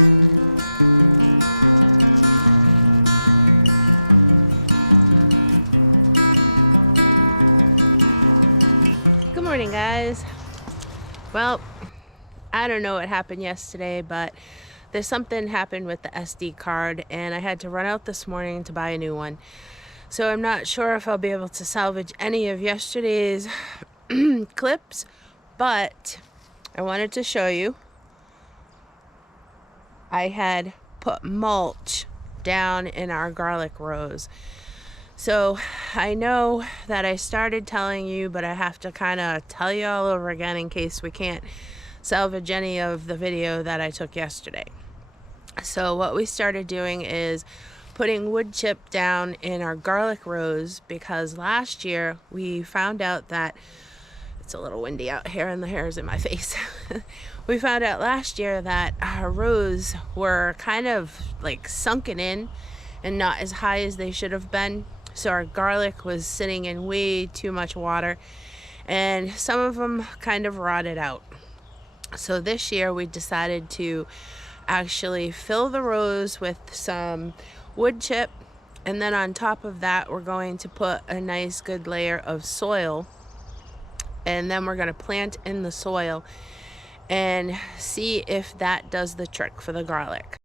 morning, guys. Well, I don't know what happened yesterday, but there's something happened with the SD card and I had to run out this morning to buy a new one. So I'm not sure if I'll be able to salvage any of yesterday's clips, but I wanted to show you. I had put mulch down in our garlic rows. So I know that I started telling you, but I have to kind of tell you all over again in case we can't salvage any of the video that I took yesterday. So what we started doing is putting wood chip down in our garlic rows, because last year we found out that it's a little windy out here and the hair is in my face. We found out last year that our rows were kind of like sunken in and not as high as they should have been. So our garlic was sitting in way too much water and some of them kind of rotted out. So this year we decided to actually fill the rows with some wood chip, and then on top of that we're going to put a nice good layer of soil, and then we're going to plant in the soil and see if that does the trick for the garlic.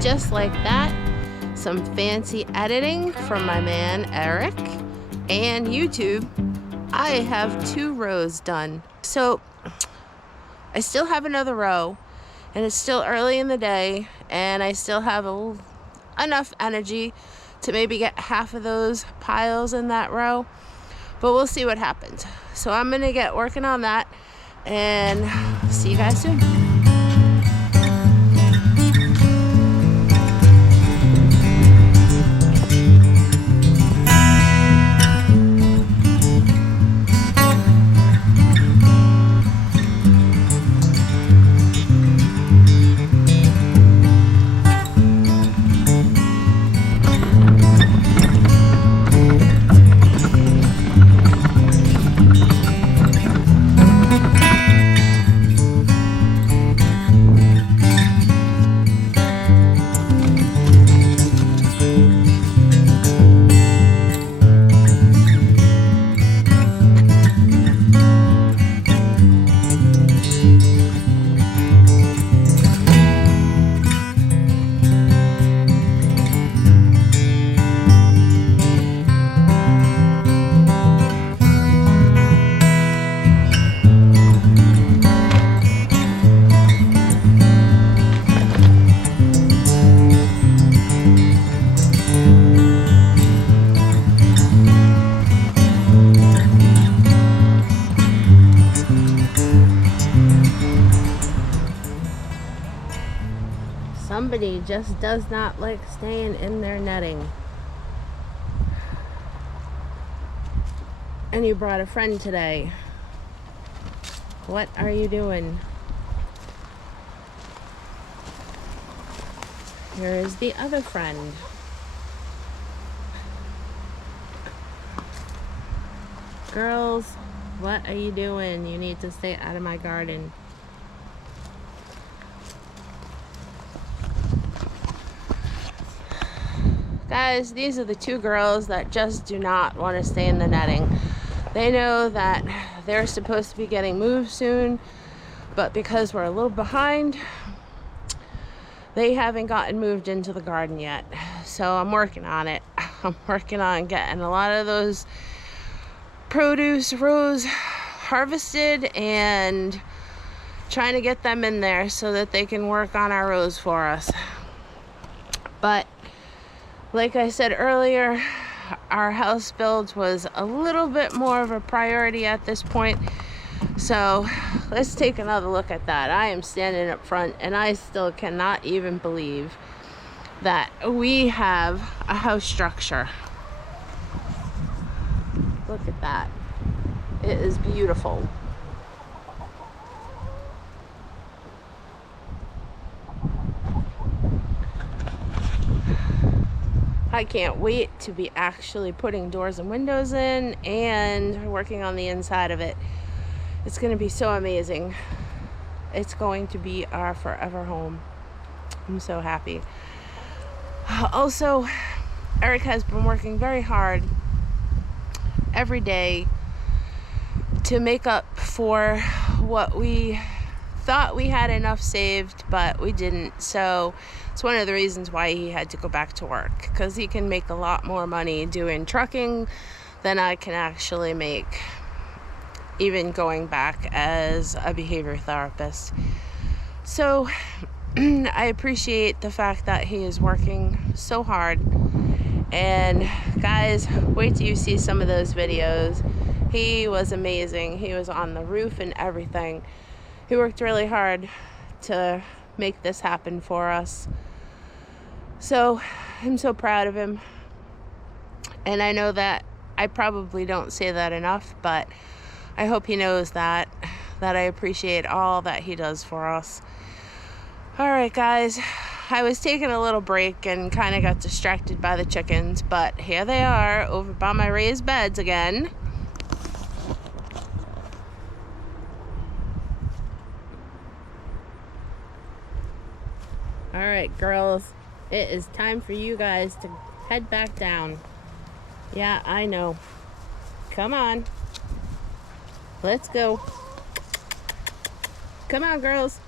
Just like that, some fancy editing from my man Eric and YouTube, I have 2 rows done. So I still have another row and it's still early in the day and I still have enough energy to maybe get half of those piles in that row, but we'll see what happens. So I'm gonna get working on that and see you guys soon. Somebody just does not like staying in their netting. And you brought a friend today. What are you doing? Here is the other friend. Girls, what are you doing? You need to stay out of my garden. Guys, these are the two girls that just do not want to stay in the netting. They know that they're supposed to be getting moved soon, but because we're a little behind, they haven't gotten moved into the garden yet. So I'm working on it. I'm working on getting a lot of those produce rows harvested and trying to get them in there so that they can work on our rows for us. But like I said earlier, our house build was a little bit more of a priority at this point. So let's take another look at that. I am standing up front and I still cannot even believe that we have a house structure. Look at that. It is beautiful. I can't wait to be actually putting doors and windows in and working on the inside of it. It's going to be so amazing. It's going to be our forever home. I'm so happy. Also, Eric has been working very hard every day to make up for what we thought we had enough saved, but we didn't. So it's one of the reasons why he had to go back to work, because he can make a lot more money doing trucking than I can actually make even going back as a behavior therapist. So I appreciate the fact that he is working so hard. And guys, wait till you see some of those videos. He was amazing. He was on the roof and everything. He worked really hard to make this happen for us. So I'm so proud of him. And I know that I probably don't say that enough, but I hope he knows that I appreciate all that he does for us. All right, guys, I was taking a little break and kind of got distracted by the chickens, but here they are over by my raised beds again. All right, girls, it is time for you guys to head back down. Yeah, I know. Come on. Let's go. Come on, girls.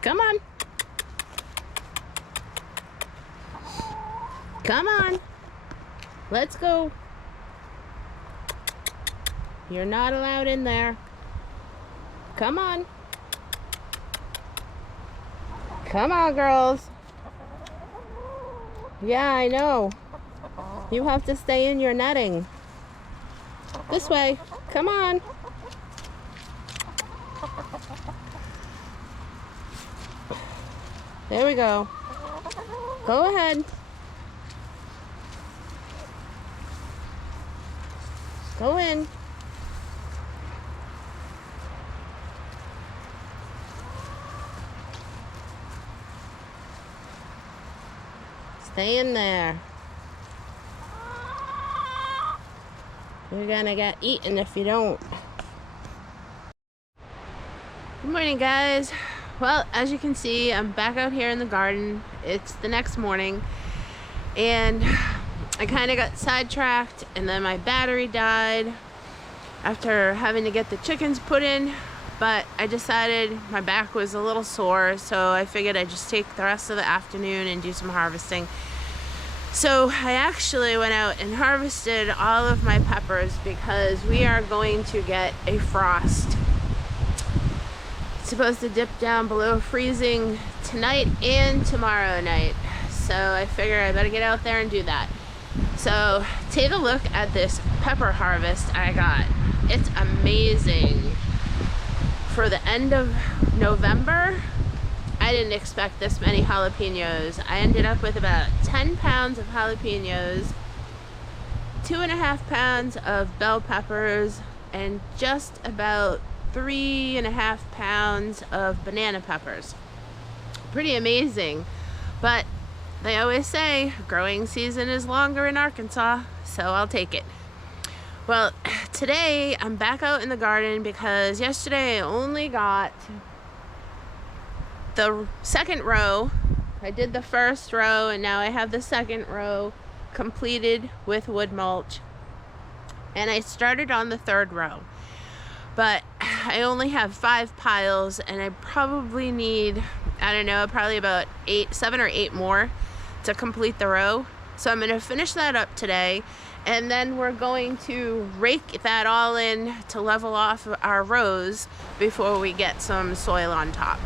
Come on. Come on. Let's go. You're not allowed in there. Come on. Come on, girls. Yeah, I know. You have to stay in your netting. This way. Come on. There we go. Go ahead. Go in. Stay in there. You're gonna get eaten if you don't. Good morning, guys. Well, as you can see, I'm back out here in the garden. It's the next morning, and I kind of got sidetracked, and then my battery died after having to get the chickens put in. But I decided my back was a little sore, so I figured I'd just take the rest of the afternoon and do some harvesting. So I actually went out and harvested all of my peppers because we are going to get a frost. It's supposed to dip down below freezing tonight and tomorrow night. So I figure I better get out there and do that. So take a look at this pepper harvest I got. it's amazing. For the end of November, I didn't expect this many jalapenos. I ended up with about 10 pounds of jalapenos, 2.5 pounds of bell peppers, and just about 3.5 pounds of banana peppers. Pretty amazing. But they always say growing season is longer in Arkansas, so I'll take it. Well, today I'm back out in the garden because yesterday I only got the second row. I did the first row and now I have the second row completed with wood mulch. And I started on the third row. But I only have 5 piles and I probably need, I don't know, probably about 7 or 8 more to complete the row. So I'm going to finish that up today. And then we're going to rake that all in to level off our rows before we get some soil on top.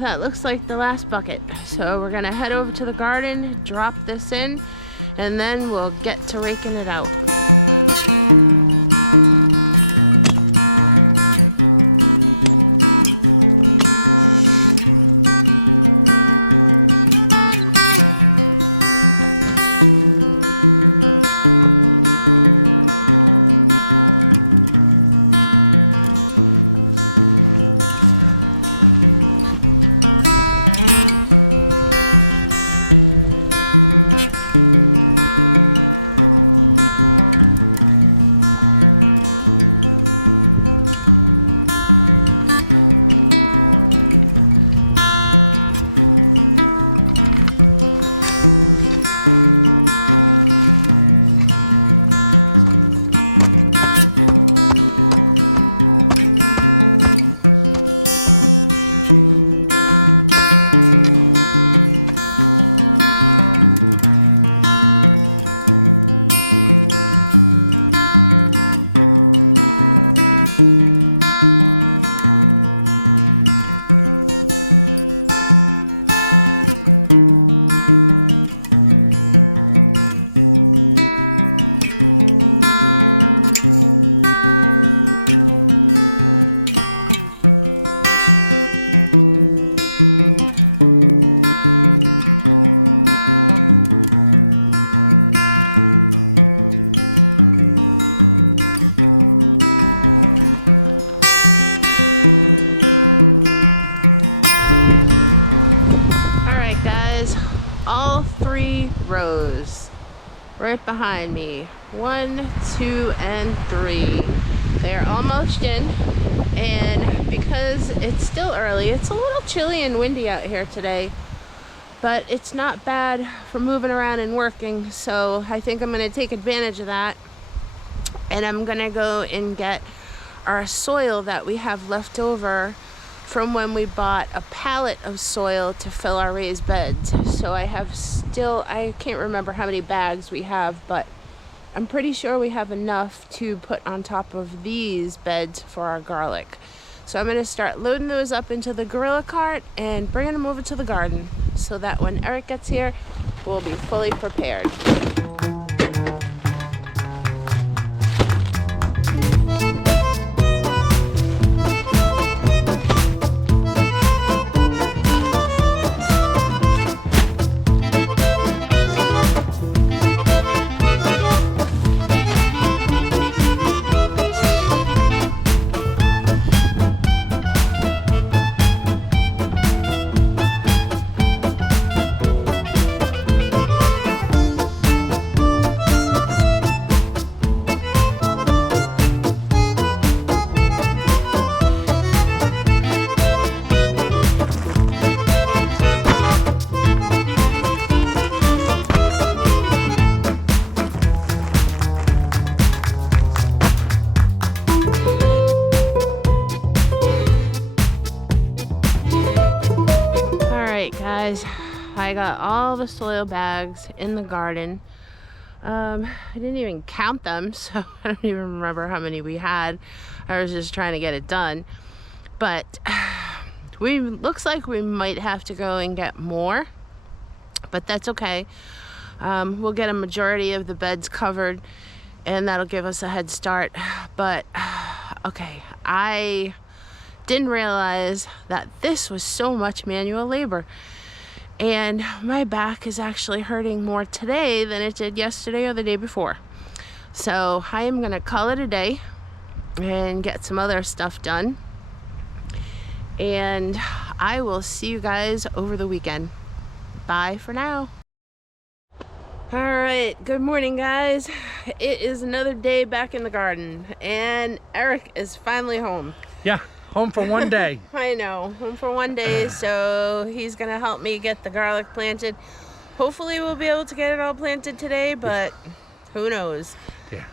That looks like the last bucket. So we're gonna head over to the garden, drop this in, and then we'll get to raking it out. Right behind me, 1, 2, and 3. They're almost in, and because it's still early, it's a little chilly and windy out here today, but it's not bad for moving around and working, so I think I'm going to take advantage of that, and I'm going to go and get our soil that we have left over from when we bought a pallet of soil to fill our raised beds. So I can't remember how many bags we have, but I'm pretty sure we have enough to put on top of these beds for our garlic. So I'm going to start loading those up into the gorilla cart and bringing them over to the garden so that when Eric gets here, we'll be fully prepared. Guys, I got all the soil bags in the garden. I didn't even count them, so I don't even remember how many we had. I was just trying to get it done. But looks like we might have to go and get more, but that's okay. We'll get a majority of the beds covered and that'll give us a head start. But okay, I didn't realize that this was so much manual labor, and my back is actually hurting more today than it did yesterday or the day before. So I am gonna call it a day and get some other stuff done, and I will see you guys over the weekend. Bye for now. All right, good morning, guys. It is another day back in the garden, and Eric is finally home. Yeah, home for one day. I know, home for one day, so he's gonna help me get the garlic planted. Hopefully we'll be able to get it all planted today, but who knows?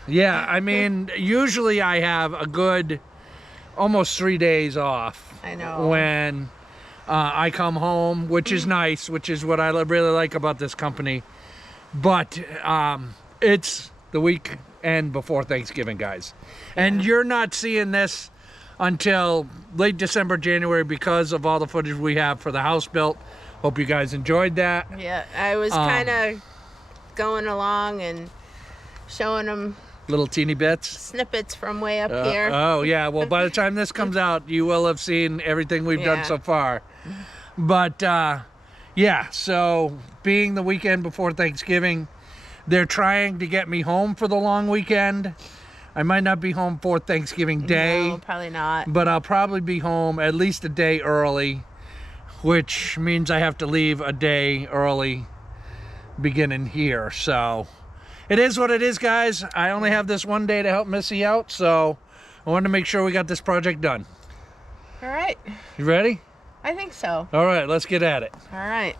Yeah, I mean, usually I have a good almost 3 days off. I know. When I come home, which is nice, which is what I really like about this company. But it's the weekend before Thanksgiving, guys. And you're not seeing this until late December, January, because of all the footage we have for the house built. Hope you guys enjoyed that. Yeah, I was kind of going along and showing them little teeny bits, snippets from way up here. Oh yeah, well by the time this comes out, you will have seen everything we've done so far. But yeah, so being the weekend before Thanksgiving, they're trying to get me home for the long weekend. I might not be home for Thanksgiving Day. No, probably not. But I'll probably be home at least a day early, which means I have to leave a day early beginning here. So it is what it is, guys. I only have this one day to help Missy out, so I wanted to make sure we got this project done. All right. You ready? I think so. All right, let's get at it. All right.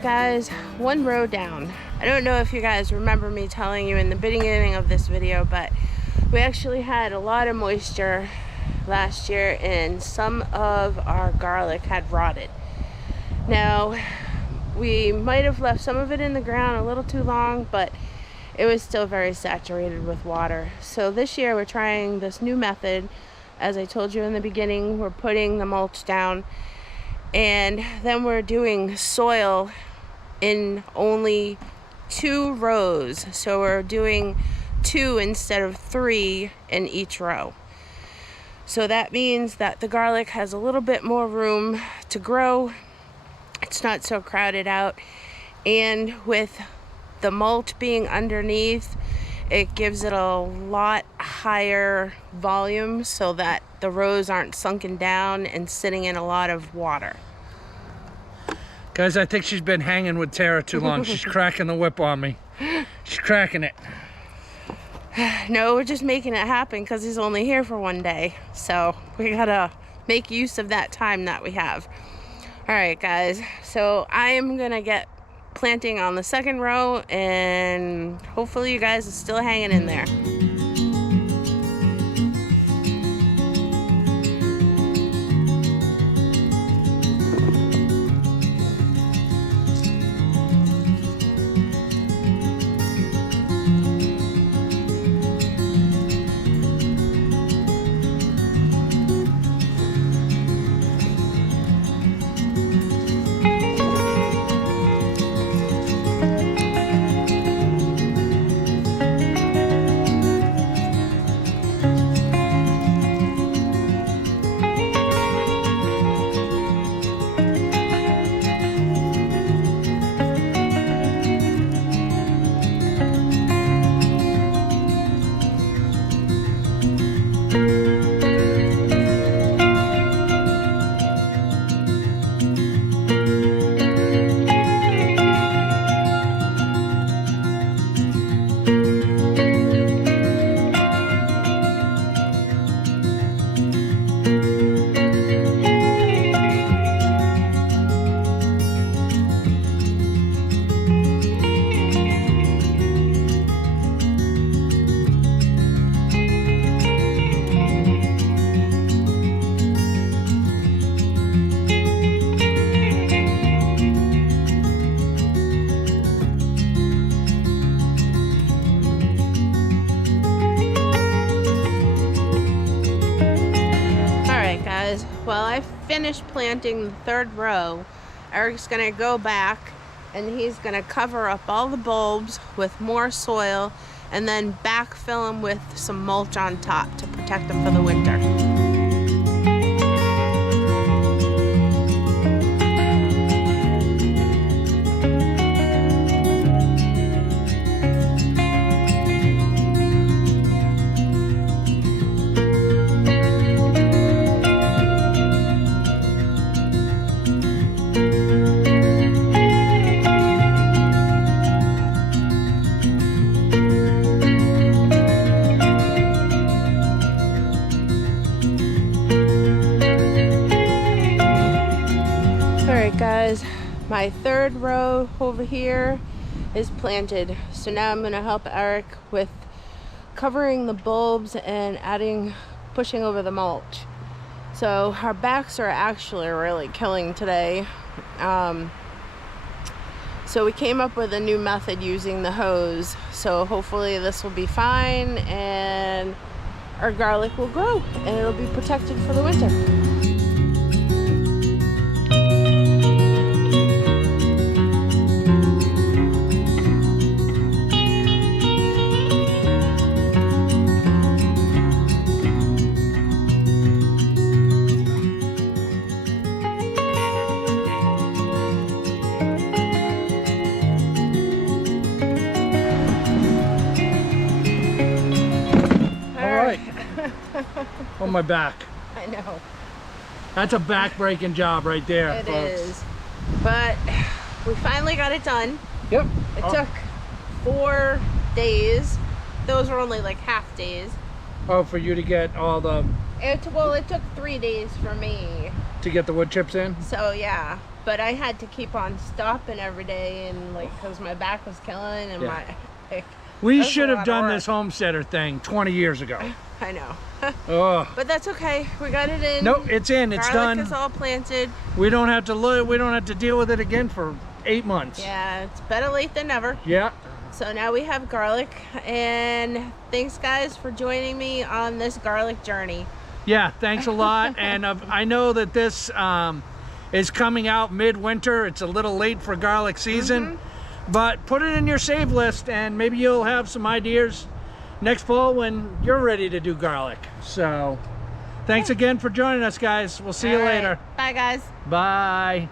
Guys, one row down. I don't know if you guys remember me telling you in the beginning of this video, but we actually had a lot of moisture last year and some of our garlic had rotted. Now, we might have left some of it in the ground a little too long, but it was still very saturated with water. So this year we're trying this new method. As I told you in the beginning, we're putting the mulch down, and then we're doing soil in only 2 rows. So we're doing 2 instead of 3 in each row. So that means that the garlic has a little bit more room to grow. It's not so crowded out. And with the mulch being underneath, it gives it a lot higher volume so that the rows aren't sunken down and sitting in a lot of water. Guys, I think she's been hanging with Tara too long. She's cracking the whip on me. She's cracking it. No, we're just making it happen because he's only here for one day. So we gotta make use of that time that we have. All right, guys, so I am gonna get planting on the second row, and hopefully you guys are still hanging in there. Well, I finished planting the third row. Eric's gonna go back and he's gonna cover up all the bulbs with more soil and then backfill them with some mulch on top to protect them for the winter. Guys, my third row over here is planted, so now I'm going to help Eric with covering the bulbs and pushing over the mulch. So our backs are actually really killing today, so we came up with a new method using the hose, so hopefully this will be fine and our garlic will grow and it'll be protected for the winter. On my back. I know. That's a back-breaking job right there, It folks. is. But we finally got it done. Yep. It took 4 days. Those were only like half days. Oh, for you to get all the... Well, it took 3 days for me. To get the wood chips in? So, yeah. But I had to keep on stopping every day, and like, because my back was killing and Yeah. my... We should have done this homesteader thing 20 years ago. I know. Oh. But that's okay. We got it in. Nope, it's in. It's Garlic done. is all planted. We don't have to look. We don't have to deal with it again for 8 months. Yeah, it's better late than never. Yeah. So now we have garlic, and thanks guys for joining me on this garlic journey. Yeah, thanks a lot. And I know that this is coming out midwinter. It's a little late for garlic season, but put it in your save list and maybe you'll have some ideas next fall when you're ready to do garlic. So thanks again for joining us, guys. We'll see you later. Bye guys. Bye.